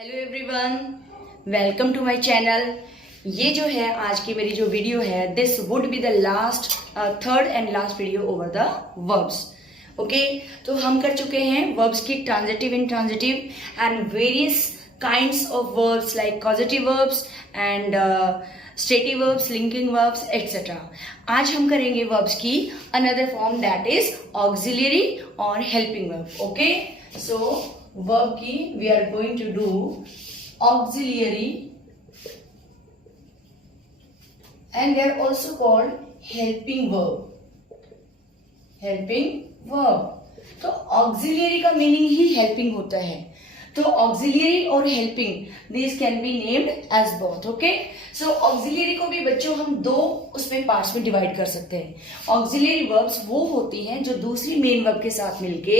Hello everyone, welcome to my channel. ये जो है आज की मेरी जो वीडियो है, this would be the last third and last video over the verbs. Okay, तो हम कर चुके हैं वर्ब्स की transitive, intransitive and various kinds of verbs like causative verbs and stative verbs, linking verbs etcetera. आज हम करेंगे वर्ब्स की another form that is auxiliary और helping verb. Okay, so verb की we are going to do auxiliary and they are also called helping verb। तो auxiliary का meaning ही helping होता है। तो auxiliary और helping these can be named as both। okay, so auxiliary को भी बच्चों हम दो उसमें पार्ट्स में डिवाइड कर सकते हैं। auxiliary verbs वो होती हैं जो दूसरी मेन वर्ब के साथ मिलके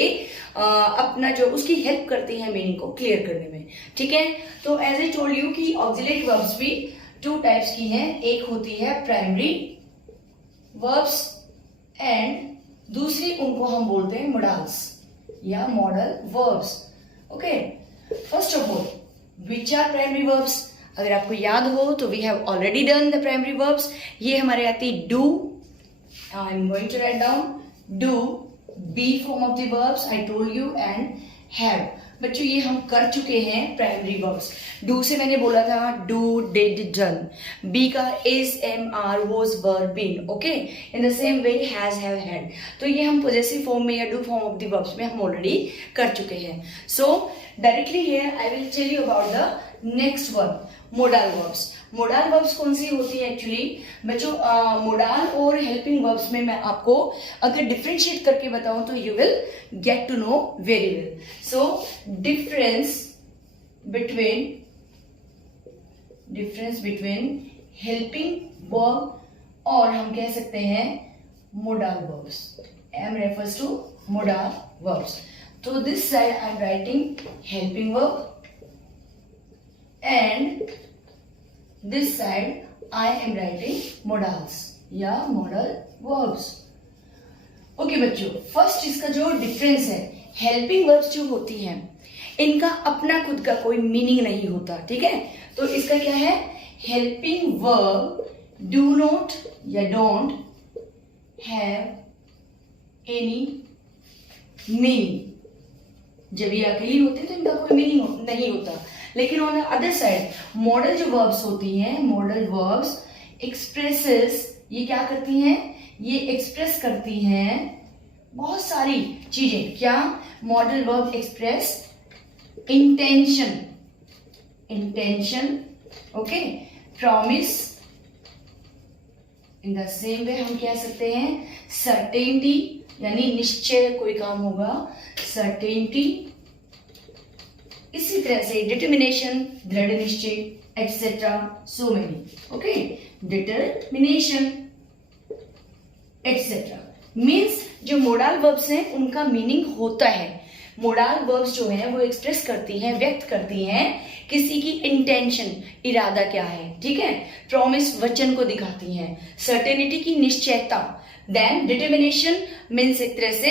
अपना जो उसकी हेल्प करती हैं मीनिंग को क्लियर करने में। ठीक है, तो एज आई टोल्ड यू कि ऑक्सिलरी वर्ब्स भी टू टाइप्स की हैं। एक होती है प्राइमरी वर्ब्स एंड दूसरी उनको हम बोलते हैं मोडाल्स या model verbs. Okay, first of all which are primary verbs? अगर आपको याद हो तो we have already done the primary verbs. ये हमारे आती do, I am going to write down do, be form of the verbs I told you and have. बच्चों ये हम कर चुके हैं प्राइमरी वर्ब्स। डू से मैंने बोला था डू, डिड, डन। बी का is, am, are, was, were, been. Okay, in the same way has, have, had. तो ये हम पॉजेसिव फॉर्म में या do form of the verbs में हम ऑलरेडी कर चुके हैं। So directly here I will tell you about the next verb, modal verbs. Modal verbs कौन सी होती है एक्चुअली बच्चों? मोडाल और हेल्पिंग वर्ब्स में मैं आपको अगर डिफरेंशिएट करके बताऊं तो you will get to know very well. So difference between helping verb और हम कह सकते हैं modal verbs. M refers to modal verbs. तो this side I am writing helping verb and this side I am writing modals या modal verbs। Okay बच्चों, first इसका जो डिफरेंस है, हेल्पिंग वर्ब्स जो होती हैं इनका अपना खुद का कोई मीनिंग नहीं होता। ठीक है, तो इसका क्या है? हेल्पिंग वर्ब डू नॉट या डोंट हैव एनी मीनिंग। जब ये अकेली होती है तो इनका कोई मीनिंग नहीं होता। लेकिन on the other side model जो वर्ब्स होती हैं, मॉडल वर्ब्स एक्सप्रेसेस, ये क्या करती हैं? ये एक्सप्रेस करती हैं बहुत सारी चीजें। क्या? Modal verb express intention, okay, promise. In the same वे हम कह सकते हैं सर्टेनिटी, यानी निश्चय कोई काम होगा, सर्टेनिटी। इसी तरह से डिटर्मिनेशन, दृढ़ निश्चय etcetera, so many. Okay, determination etcetera means जो मोडाल वर्ब्स हैं उनका मीनिंग होता है। मोडाल वर्ब्स जो है वो एक्सप्रेस करती हैं, व्यक्त करती हैं किसी की इंटेंशन, इरादा क्या है। ठीक है, प्रॉमिस वचन को दिखाती हैं, सर्टेनिटी की निश्चयता, देन डिटर्मिनेशन मीन्स एक तरह से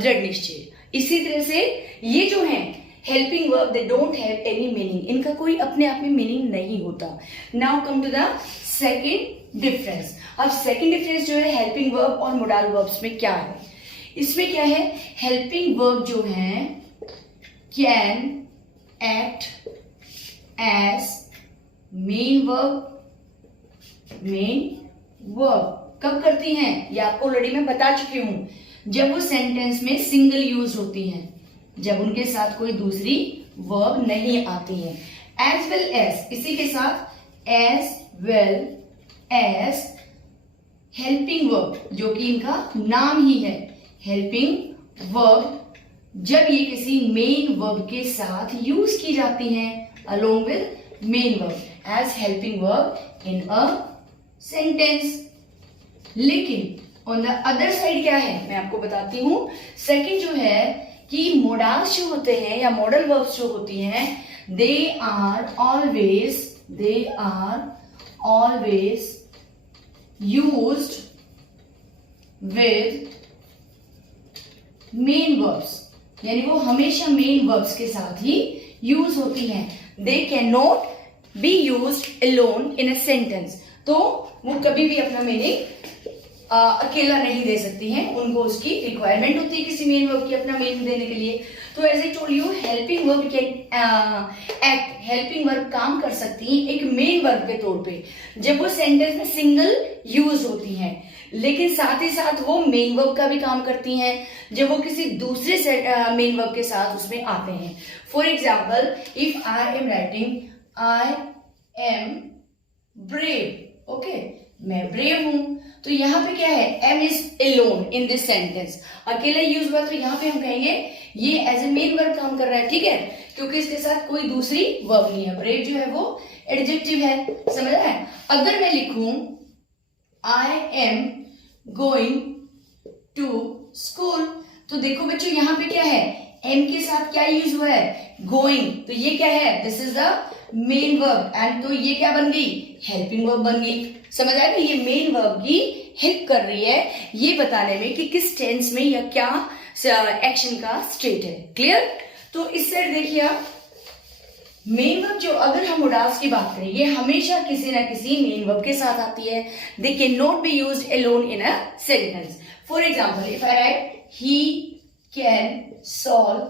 दृढ़ निश्चय। इसी तरह से ये जो है helping verb they don't have any meaning, इनका कोई अपने आप में मीनिंग नहीं होता। Now come to the second difference. अब सेकेंड डिफरेंस जो है हेल्पिंग वर्ब और मोडाल वर्ब्स में क्या है? इसमें क्या है? हेल्पिंग वर्ब जो है can act as main verb. कब करती हैं? ये आपको ऑलरेडी मैं बता चुकी हूं, जब वो सेंटेंस में सिंगल यूज होती हैं, जब उनके साथ कोई दूसरी वर्ब नहीं आती है। एज वेल एज, इसी के साथ as well as helping verb, जो कि इनका नाम ही है हेल्पिंग वर्ब, जब ये किसी मेन वर्ब के साथ यूज की जाती हैं along with main verb as helping verb in a sentence. लेकिन ऑन द अदर साइड क्या है मैं आपको बताती हूं। सेकंड जो है कि मोडाल्स जो होते हैं या मॉडल वर्ब्स जो होती हैं, they are always used with main verbs, यानी वो हमेशा मेन वर्ब्स के साथ ही यूज होती हैं, दे can not be used alone in a sentence. तो वो कभी भी अपना मीनिंग अकेला नहीं दे सकती हैं, उनको उसकी रिक्वायरमेंट होती है किसी मेन वर्ब की अपना मीनिंग देने के लिए। तो as I told you, helping verb can act, helping verb काम कर सकती हैं एक मेन वर्ब के तौर पे जब वो सेंटेंस में सिंगल यूज होती हैं, लेकिन साथ ही साथ वो मेन वर्ब का भी काम करती हैं जब वो किसी दूसरे मेन वर्ब के साथ उसमें आते हैं। For example, if I am writing I am brave, okay, मैं ब्रेव हूं, तो यहाँ पे क्या है, am is alone in this sentence, अकेला यूज हुआ, तो यहाँ पे हम कहेंगे ये एज ए मेन वर्ब काम कर रहा है, ठीक है, क्योंकि इसके साथ कोई दूसरी वर्ब नहीं है। ब्रेव जो है वो एडजेक्टिव है, समझ रहा है। अगर मैं लिखूं I am going to school, तो देखो बच्चों यहाँ पे क्या है, एम के साथ क्या यूज हुआ है, गोइंग, तो ये क्या है, this is the main verb, and तो ये क्या बन गई, हेल्पिंग वर्ब बन गई। समझ आया ना, ये मेन वर्ब की हेल्प कर रही है ये बताने में कि किस टेंस में या क्या एक्शन का स्टेट है। क्लियर। तो इस साइड देखिए आप, मेन वर्ब जो, अगर हम वुडास की बात करें, ये हमेशा किसी ना किसी मेन वर्ब के साथ आती है। They can not be used alone in a sentence. For example, if I write he can solve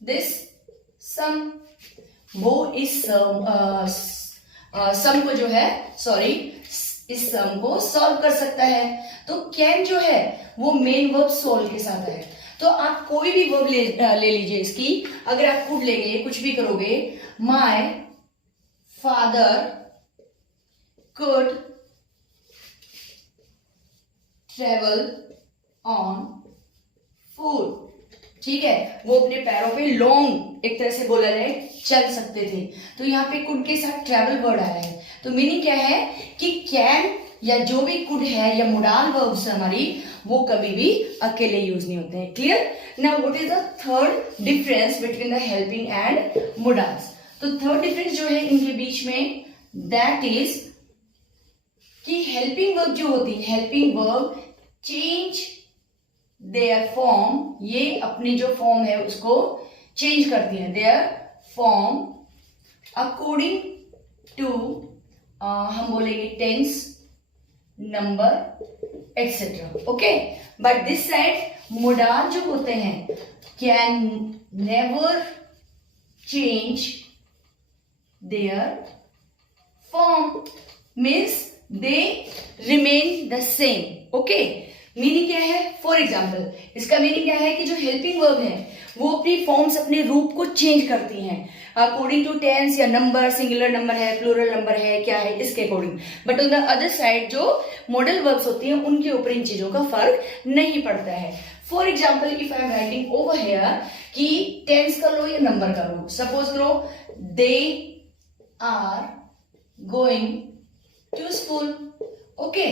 this sum, वो इस सम को जो है, सॉरी, इस सम को सॉल्व कर सकता है। तो कैन जो है वो मेन वर्ब सोल्व के साथ है। तो आप कोई भी वर्ब ले लीजिए इसकी, अगर आप कुड लेंगे, कुछ भी करोगे, my father could travel on foot, ठीक है, वो अपने पैरों पे लॉन्ग, एक तरह से बोला जाए, चल सकते थे। तो यहाँ पे कुड के साथ ट्रेवल वर्ड आया है, तो मीनिंग क्या है कि कैन या जो भी कुड है या मोडाल वर्ब्स हमारी, वो कभी भी अकेले यूज नहीं होते हैं। Clear. Now what is the third difference between the helping and modals. तो थर्ड डिफरेंस जो है इनके बीच में, दैट इज कि हेल्पिंग वर्ब जो होती है, helping verb change their form, ये अपनी जो फॉर्म है उसको चेंज करती है, देयर फॉर्म अकॉर्डिंग टू, हम बोलेंगे tense, number etcetera, okay. But this side modal जो होते हैं can never change their form, means they remain the same, okay. Meaning क्या है, फॉर एग्जाम्पल, इसका मीनिंग क्या है कि जो हेल्पिंग वर्ब है वो अपनी फॉर्म्स, अपने रूप को चेंज करती हैं अकॉर्डिंग टू टेंस या नंबर, सिंगुलर नंबर है, प्लूरल नंबर है, क्या है, इसके according. But on the other side जो मॉडल वर्ब्स होती हैं उनके ऊपर इन चीजों का फर्क नहीं पड़ता है। For example, if I am writing over here कि टेंस कर लो या नंबर का लो, सपोज करो they are going to school, okay.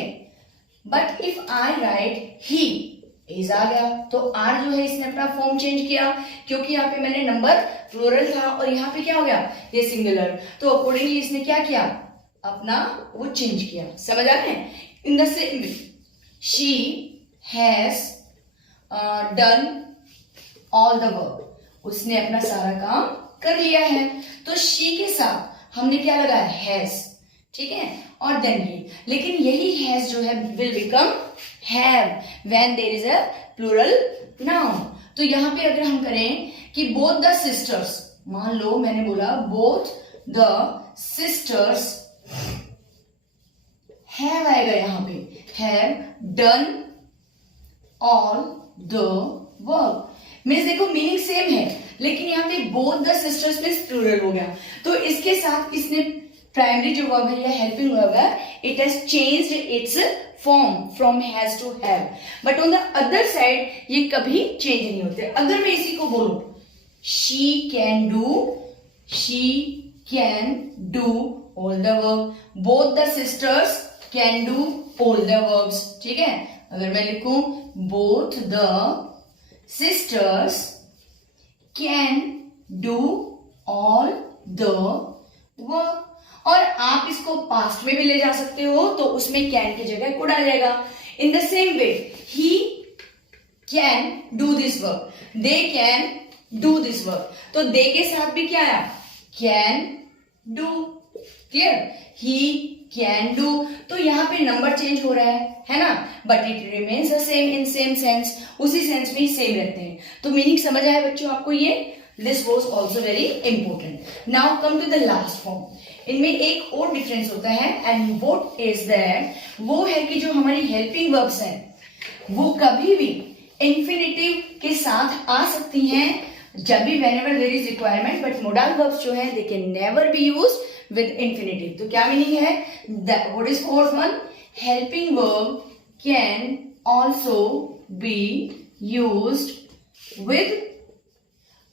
But if I write he, is आ गया, तो आर जो है इसने अपना फॉर्म चेंज किया, क्योंकि यहाँ पे मैंने नंबर प्लूरल था और यहाँ पे क्या हो गया, ये सिंगुलर, तो अकॉर्डिंगली इसने क्या किया, अपना वो चेंज किया। समझ आ रहे हैं। इन the same way, she has done all the work, उसने अपना सारा काम कर लिया है। तो शी के साथ हमने क्या लगाया, हैज, ठीक है, और देन ही, लेकिन यही हैज जो है will become have when there is a plural noun. तो यहां पे अगर हम करें कि बोथ द सिस्टर्स, मान लो मैंने बोला बोथ द सिस्टर्स हैव आएगा, यहां पे have done all the work, means देखो मीनिंग सेम है, लेकिन यहाँ पे बोथ द सिस्टर्स में प्लूरल हो गया, तो इसके साथ इसने प्राइमरी जो वर्ब है या हेल्पिंग वर्ब है, it has changed its form from has to have. But on the other side ये कभी चेंज नहीं होते। अगर मैं इसी को बोलूं she can do all the work, both the sisters can do all the verbs, ठीक है। अगर मैं लिखूं both the sisters can do all the work, और आप इसको पास्ट में भी ले जा सकते हो, तो उसमें कैन की जगह कुड आ जाएगा। इन the same way, he can do this work, they can do this work. तो दे के साथ भी क्या आया, can do, clear, he can do. तो यहाँ पे नंबर चेंज हो रहा है ना, but it remains the same in same sense, उसी सेंस में ही सेम रहते हैं। तो मीनिंग समझ आया बच्चों आपको ये, this was also very important. Now come to the last form. इनमें एक और डिफरेंस होता है, एंड व्हाट इज दैट, वो है कि जो हमारी हेल्पिंग वर्ब्स हैं वो कभी भी इंफिनिटिव के साथ आ सकती हैं जब भी whenever there is requirement, but modal verbs जो है they can never be used with infinitive। तो क्या मीनिंग है, what is fourth one, helping verb can also be used with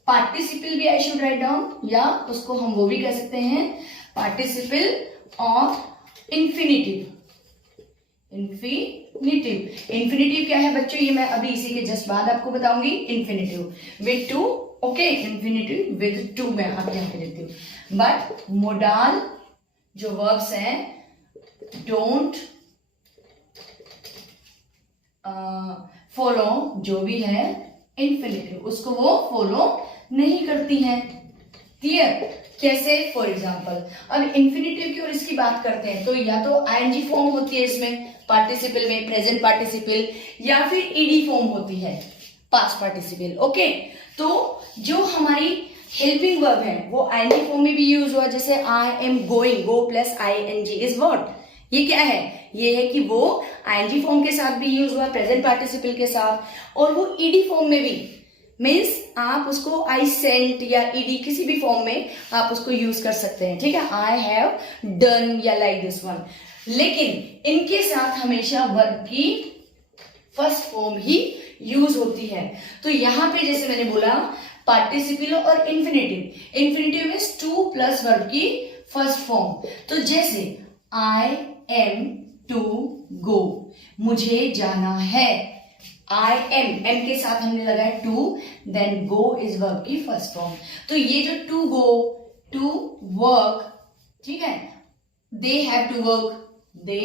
participle भी I should write down, या उसको हम वो भी कह सकते हैं participle और infinitive। इन्फिनिटिव क्या है बच्चों, ये मैं अभी इसी के जस्ट बाद आपको बताऊंगी। Infinitive with two, okay, infinitive with two मैं आपके यहाँ पे देती हूँ। बट मोडाल जो वर्ब्स हैं डोंट फॉलो, जो भी है इन्फिनिटिव उसको वो फॉलो नहीं करती हैं, क्लियर। कैसे, फॉर एग्जाम्पल अब इन्फिनिटिव की और इसकी बात करते हैं तो या तो आईएनजी फॉर्म होती है इसमें पार्टिसिपल में, प्रेजेंट पार्टिसिपल, या फिर ईडी फॉर्म होती है पास्ट पार्टिसिपल, ओके। तो जो हमारी हेल्पिंग वर्ब है वो आईएनजी फॉर्म में भी यूज हुआ, जैसे I am going, go plus ING is what, ये क्या है, ये है कि वो आईएनजी फॉर्म के साथ भी यूज हुआ, प्रेजेंट पार्टिसिपल के साथ, और वो ईडी फॉर्म में भी, मीन्स आप उसको आई सेंट या ईडी किसी भी फॉर्म में आप उसको यूज कर सकते हैं, ठीक है, आई हैव डन या लाइक दिस वन। लेकिन इनके साथ हमेशा वर्ब की फर्स्ट फॉर्म ही यूज होती है। तो यहां पे जैसे मैंने बोला पार्टिसिपल और infinitive, infinitive means to plus verb की फर्स्ट फॉर्म। तो जैसे आई एम टू गो, मुझे जाना है, आई एम के साथ हमने लगाया to, then go is verb की फर्स्ट फॉर्म। तो ये जो टू गो, टू वर्क, ठीक है, they have to work, they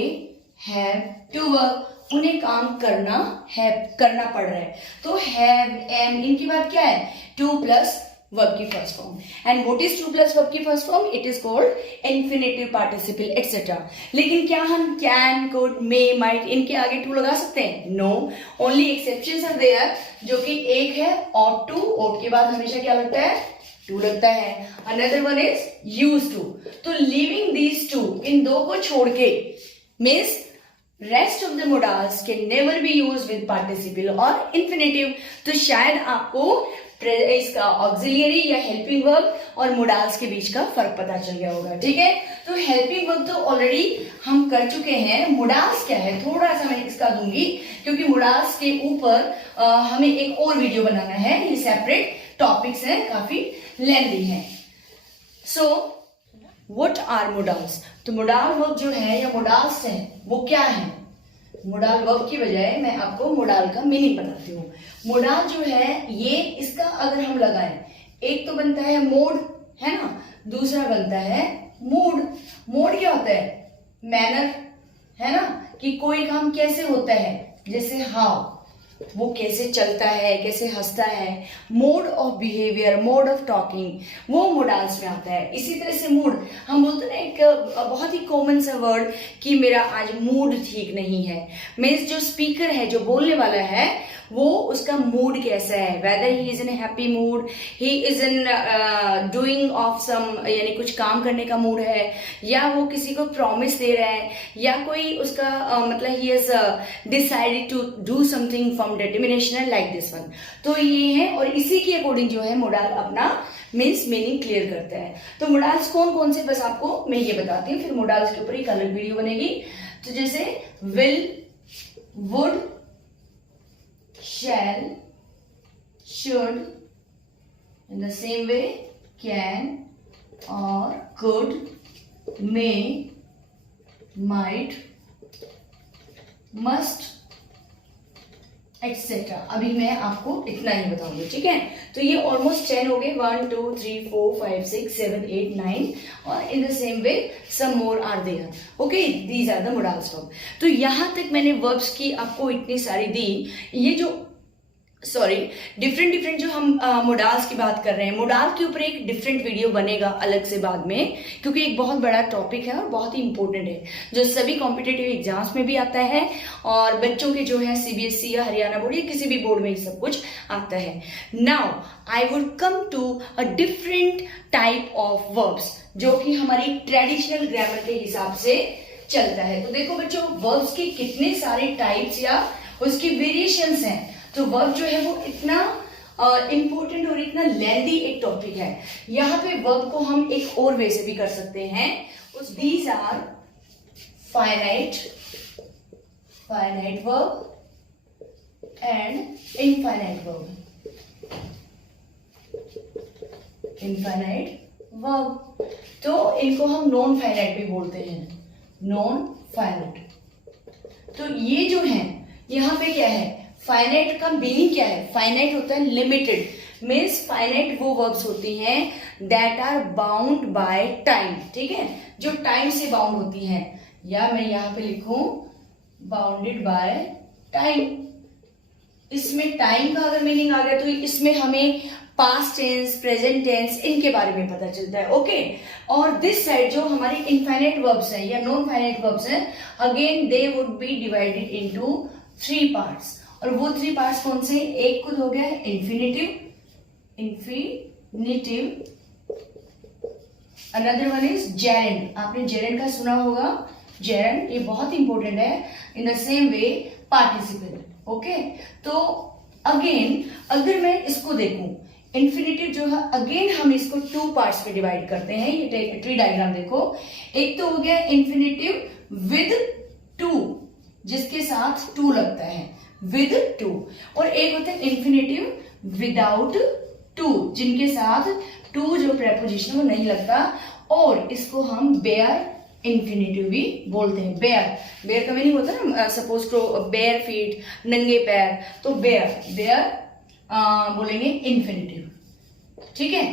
have to work, उन्हें काम करना है, करना पड़ रहा है। तो हैव, एम, इनकी बात क्या है, टू प्लस वर्ब की first form. And what is to plus verb की first form, it is called infinitive participle etcetera. लेकिन क्या हम कैन, कुड, मे, माइट इनके आगे टू लगा सकते हैं, no, only exceptions are there, जो कि एक है ऑट टू, ऑट के बाद हमेशा क्या लगता है, टू लगता है। Another one is use to. तो लिविंग दीज टू, इन दो को छोड़ के, means rest of the modals can never be use with participle और इन्फिनिटिव। तो शायद आपको इसका ऑक्सिलियरी या हेल्पिंग वर्ब और मोडाल्स के बीच का फर्क पता चल गया होगा, ठीक है। तो हेल्पिंग वर्ब तो ऑलरेडी हम कर चुके हैं, मोडाल्स क्या है थोड़ा सा मैं इसका दूंगी, क्योंकि मोडाल्स के ऊपर हमें एक और वीडियो बनाना है, ये सेपरेट टॉपिक्स हैं, काफी लेंथी हैं। सो व्हाट आर मोडाल्स, तो मोडाल वर्ब जो है या मोडाल्स है वो क्या है, मोडाल वर्ब की बजाय मैं आपको मोडाल का मीनिंग बताती हूँ। मोडाल जो है ये, इसका अगर हम लगाएं, एक तो बनता है मोड, है ना, दूसरा बनता है मूड। मोड क्या होता है, मैनर, है ना, कि कोई काम कैसे होता है, जैसे हाउ, वो कैसे चलता है, कैसे हंसता है, mode of behaviour, mode of talking, वो मोडाल्स में आता है। इसी तरह से मूड, हम बोलते हैं एक बहुत ही कॉमन सा वर्ड कि मेरा आज मूड ठीक नहीं है, मीन्स जो स्पीकर है, जो बोलने वाला है, वो उसका मूड कैसा है, whether he is in happy mood, he is in doing of some, यानी कुछ काम करने का मूड है, या वो किसी को प्रॉमिस दे रहा है, या कोई उसका मतलब ही is decided to do something from determination like this one. तो ये है, और इसी के अकॉर्डिंग जो है मोडाल अपना मीन्स मीनिंग क्लियर करता है। तो मोडाल्स कौन कौन से, बस आपको मैं ये बताती हूँ, फिर मोडाल्स के ऊपर एक अलग वीडियो बनेगी। तो जैसे will, would, shall, should, in the same way can or could, may, might, must, etc. अभी मैं आपको इतना ही बताऊंगी, ठीक है। तो ये ऑलमोस्ट 10 हो गए, 1 2 3 4 5 6 7 8 9, और in the same way some more are there, okay, these are the modals verb. तो यहां तक मैंने वर्ब्स की आपको इतनी सारी दी। ये जो सॉरी, डिफरेंट डिफरेंट जो हम मोडाल्स की बात कर रहे हैं, मोडाल के ऊपर एक डिफरेंट वीडियो बनेगा अलग से बाद में, क्योंकि एक बहुत बड़ा टॉपिक है और बहुत ही इंपॉर्टेंट है, जो सभी कॉम्पिटेटिव एग्जाम्स में भी आता है और बच्चों के जो है सीबीएसई या हरियाणा बोर्ड या किसी भी बोर्ड में ये सब कुछ आता है. Now I would come to a different type of verbs जो कि हमारी ट्रेडिशनल ग्रामर के हिसाब से चलता है. तो देखो बच्चों, वर्ब्स के कितने सारे टाइप्स या उसकी वेरिएशंस हैं. तो वर्ब जो है वो इतना इंपॉर्टेंट और इतना लेंदी एक टॉपिक है. यहाँ पे वर्ब को हम एक और वे से भी कर सकते हैं. These are finite verb and infinite verb. Infinite verb, तो इनको हम नॉन फाइनाइट भी बोलते हैं. Non finite. तो ये जो है यहाँ पे क्या है, फाइनाइट का मीनिंग क्या है? फाइनाइट होता है लिमिटेड. मीन्स फाइनाइट वो वर्ब्स होती हैं that are bound by time. ठीक है, जो टाइम से बाउंड होती हैं, या मैं यहां पे लिखूं बाउंडेड बाय टाइम. इसमें टाइम का अगर मीनिंग आ गया तो इसमें हमें पास्ट टेंस, प्रेजेंट टेंस, इनके बारे में पता चलता है. ओके, और दिस साइड जो हमारी इनफाइनाइट वर्ब्स हैं या नॉन फाइनाइट वर्ब्स हैं, again they would be divided into 3 parts. और वो 3 पार्ट्स कौन से? एक खुद हो गया infinitive, another one is gerund. आपने जेरेंड का सुना होगा. जेरेंड ये बहुत इंपॉर्टेंट है. इन the same way participle. Okay, तो अगेन अगर मैं इसको देखूं, इन्फिनेटिव जो है अगेन हम इसको 2 पार्ट्स में डिवाइड करते हैं. ये ट्री डायग्राम देखो. एक तो हो गया इन्फिनेटिव विद 2, जिसके साथ 2 लगता है, विद 2. और एक होता है इन्फिनेटिव विदाउट 2, जिनके साथ 2 जो प्रेपोजिशन वो नहीं लगता. और इसको हम बेयर इन्फिनेटिव भी बोलते हैं. बेयर का मीनिंग होता है ना, सपोज टू बेयर फीट, नंगे पैर, तो बेयर बोलेंगे इन्फिनेटिव. ठीक है,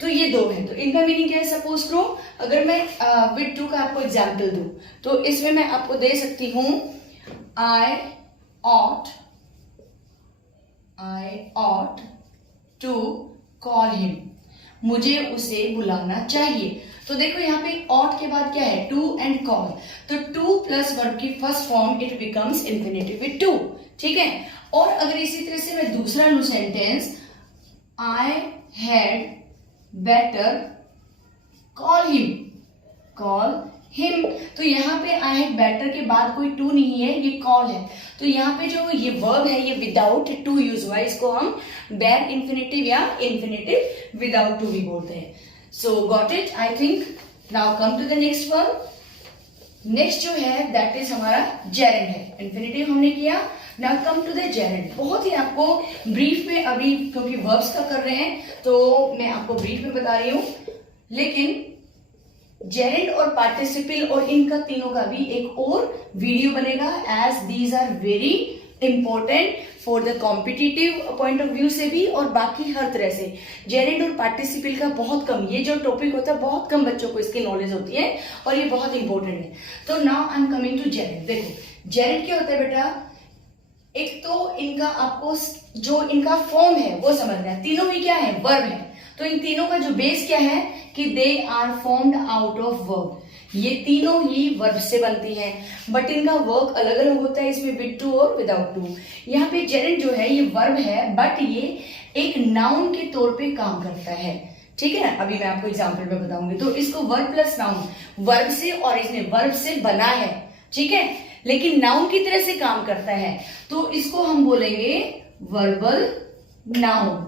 तो ये 2 है. तो इनका मीनिंग क्या है? सपोज टू अगर मैं विद 2 का आपको एग्जाम्पल दूं, तो इसमें मैं आपको दे सकती हूं I ought to call him. मुझे उसे बुलाना चाहिए. तो देखो यहाँ पे ought के बाद क्या है? to and call. तो to प्लस वर्ब की first form it becomes infinitive with 2. ठीक है, और अगर इसी तरह से मैं दूसरा लूं sentence, I had better call him. तो यहाँ पे आई हैड बेटर के बाद कोई 2 नहीं है, ये कॉल है. तो यहाँ पे जो ये वर्ब है ये विदाउट 2 यूज हुआ है. इसको हम बेयर इन्फिनेटिव या इन्फिनेटिव विदाउट 2 भी बोलते हैं. So got it I think. Now come to the next verb. Next जो है दैट इज हमारा जेरेंड है. इन्फिनेटिव हमने किया. Now come to the gerund. बहुत ही आपको ब्रीफ में, अभी क्योंकि वर्ब्स का कर रहे हैं तो मैं आपको ब्रीफ में बता रही हूं, लेकिन जेरेंड और पार्टिसिपल और इनका तीनों का भी एक और वीडियो बनेगा, as these are very important for the competitive point of view से भी और बाकी हर तरह से. जेरेंड और पार्टिसिपल का बहुत कम, ये जो टॉपिक होता है बहुत कम बच्चों को इसकी नॉलेज होती है और ये बहुत इंपॉर्टेंट है. तो now I am coming to gerund. देखो जेरेंड क्या होता है बेटा, एक तो इनका आपको जो इनका फॉर्म है वो समझना है. तीनों ही क्या है? वर्ब है. तो इन तीनों का जो बेस क्या है कि they are formed out of verb. ये तीनों ही वर्ब से बनती हैं, बट इनका वर्क अलग अलग होता है. इसमें विद 2 और विदाउट 2. यहाँ पे जेरेंड जो है ये वर्ब है, बट ये एक नाउन के तौर पे काम करता है. ठीक है, अभी मैं आपको एग्जाम्पल में बताऊंगी. तो इसको वर्ब प्लस नाउन, वर्ब से और इसने वर्ब से बना है. ठीक है, लेकिन नाउन की तरह से काम करता है, तो इसको हम बोलेंगे वर्बल नाउन.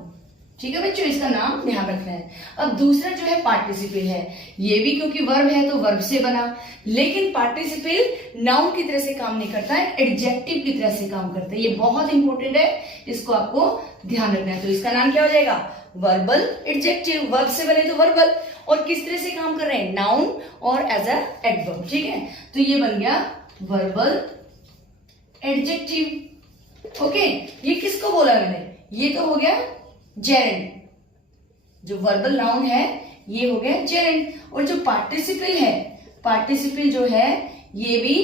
ठीक है बच्चों, इसका नाम ध्यान रखना है. अब दूसरा जो है पार्टिसिपल है. ये भी क्योंकि वर्ब है तो वर्ब से बना, लेकिन पार्टिसिपल नाउन की तरह से काम नहीं करता है, एडजेक्टिव की तरह से काम करता है. ये बहुत इंपॉर्टेंट है, इसको आपको ध्यान रखना है. तो इसका नाम क्या हो जाएगा? Verbal adjective. वर्ब से बने तो वर्बल, और किस तरह से काम कर रहे हैं? नाउन और एज अ एडवर्ब. ठीक है, तो ये बन गया वर्बल एडजेक्टिव. ओके, ये किसको बोला मैंने? ये तो हो गया जेरेंड. जो वर्बल नाउन है ये हो गया जेरेंड. और जो पार्टिसिपल है, पार्टिसिपल जो है ये भी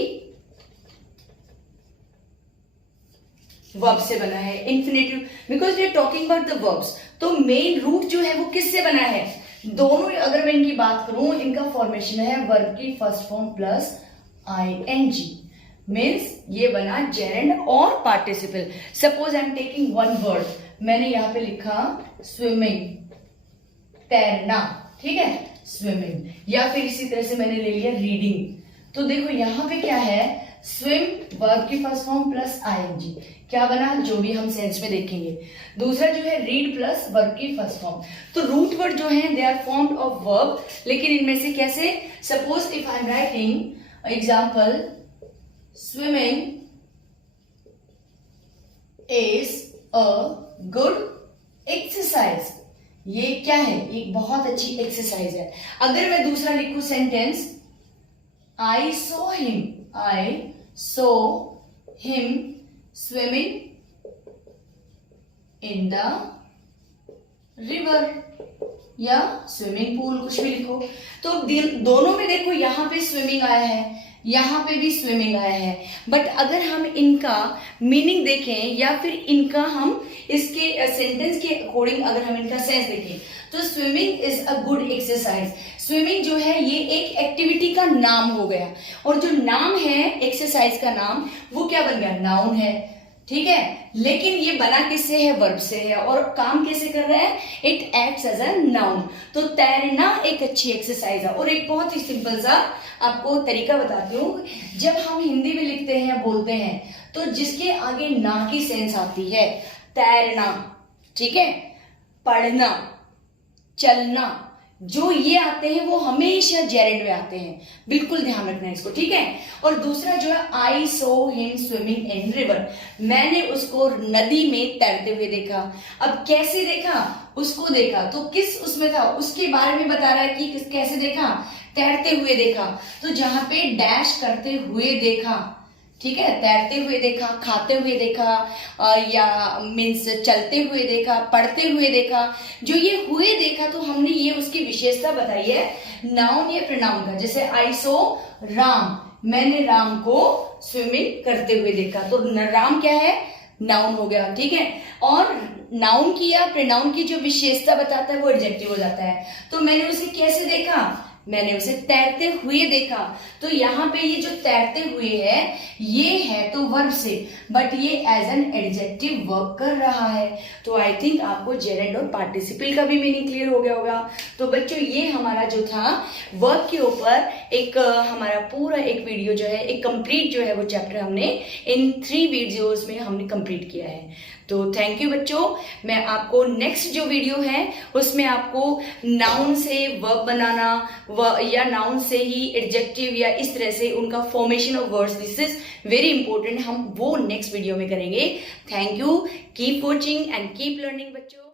वर्ब से बना है, infinitive because we are talking about the verbs. तो मेन रूट जो है वो किससे बना है, दोनों अगर मैं इनकी बात करूं, इनका फॉर्मेशन है वर्ब की first form plus ing, means ये बना जेरेंड और participle. Suppose I am taking one word, मैंने यहां पे लिखा स्विमिंग, तैरना, ठीक है, स्विमिंग, या फिर इसी तरह से मैंने ले लिया रीडिंग। तो देखो यहां पे क्या है, स्विम वर्ब की फर्स्ट फॉर्म प्लस ing, क्या बना, जो भी हम सेंस में देखेंगे। दूसरा जो है रीड प्लस वर्ब की फर्स्ट फॉर्म। तो रूट वर्ड जो है they are formed of verb, लेकिन इनमें से कैसे, suppose if I am writing example, swimming is a good exercise, ये क्या है, एक बहुत अच्छी एक्सरसाइज है। अगर मैं दूसरा लिखूं sentence, I saw him swimming in the river, या स्विमिंग पूल, कुछ भी लिखो। तो दोनों में देखो यहाँ पे स्विमिंग आया है, यहाँ पे भी स्विमिंग आया है, बट अगर हम इनका मीनिंग देखें या फिर इनका हम इसके सेंटेंस के अकॉर्डिंग अगर हम इनका सेंस देखें, तो swimming is a good exercise. Swimming जो है ये एक एक्टिविटी का नाम हो गया, और जो नाम है एक्सरसाइज का नाम वो क्या बन गया, नाउन है, ठीक है। लेकिन ये बना किससे है, वर्ब से है, और काम कैसे कर रहा है, it acts as a noun. तो तैरना एक अच्छी एक्सरसाइज है। और एक बहुत ही सिंपल सा आपको तरीका बताती हूँ, जब हम हिंदी में लिखते हैं, बोलते हैं, तो जिसके आगे ना की सेंस आती है, तैरना, ठीक है, पढ़ना, चलना, जो ये आते हैं वो हमेशा जेरेंड में आते हैं, बिल्कुल ध्यान रखना है इसको, ठीक है। और दूसरा जो है, आई saw him swimming in river, मैंने उसको नदी में तैरते हुए देखा। अब कैसे देखा, उसको देखा, तो किस उसमें था, उसके बारे में बता रहा है कि कैसे देखा, तैरते हुए देखा। तो जहां पे डैश करते हुए देखा, ठीक है, तैरते हुए देखा, खाते हुए देखा, या मीन्स चलते हुए देखा, पढ़ते हुए देखा, जो ये हुए देखा, तो हमने ये उसकी विशेषता बताई है नाउन या प्रोनाउन का। जैसे आई सो राम, मैंने राम को स्विमिंग करते हुए देखा, तो राम क्या है, नाउन हो गया, ठीक है। और नाउन की या प्रोनाउन की जो विशेषता बताता है वो एडजेक्टिव हो जाता है। तो मैंने उसे कैसे देखा, मैंने उसे तैरते हुए देखा। तो यहाँ पे ये जो तैरते हुए है, ये है तो वर्ब से, बट ये एज एन एडजेक्टिव वर्क कर रहा है। तो आई थिंक आपको जेरेंड और पार्टिसिपल का भी मीनिंग क्लियर हो गया होगा। तो बच्चों ये हमारा जो था वर्ब के ऊपर एक हमारा पूरा एक वीडियो जो है, एक कंप्लीट जो है वो चैप्टर हमने इन 3 वीडियोस में हमने कंप्लीट किया है। तो थैंक यू बच्चों। मैं आपको नेक्स्ट जो वीडियो है उसमें आपको नाउन से वर्ब बनाना या नाउन से ही एडजेक्टिव या इस तरह से उनका formation of words, this is very important, हम वो नेक्स्ट वीडियो में करेंगे। Thank you, keep watching and keep learning बच्चों।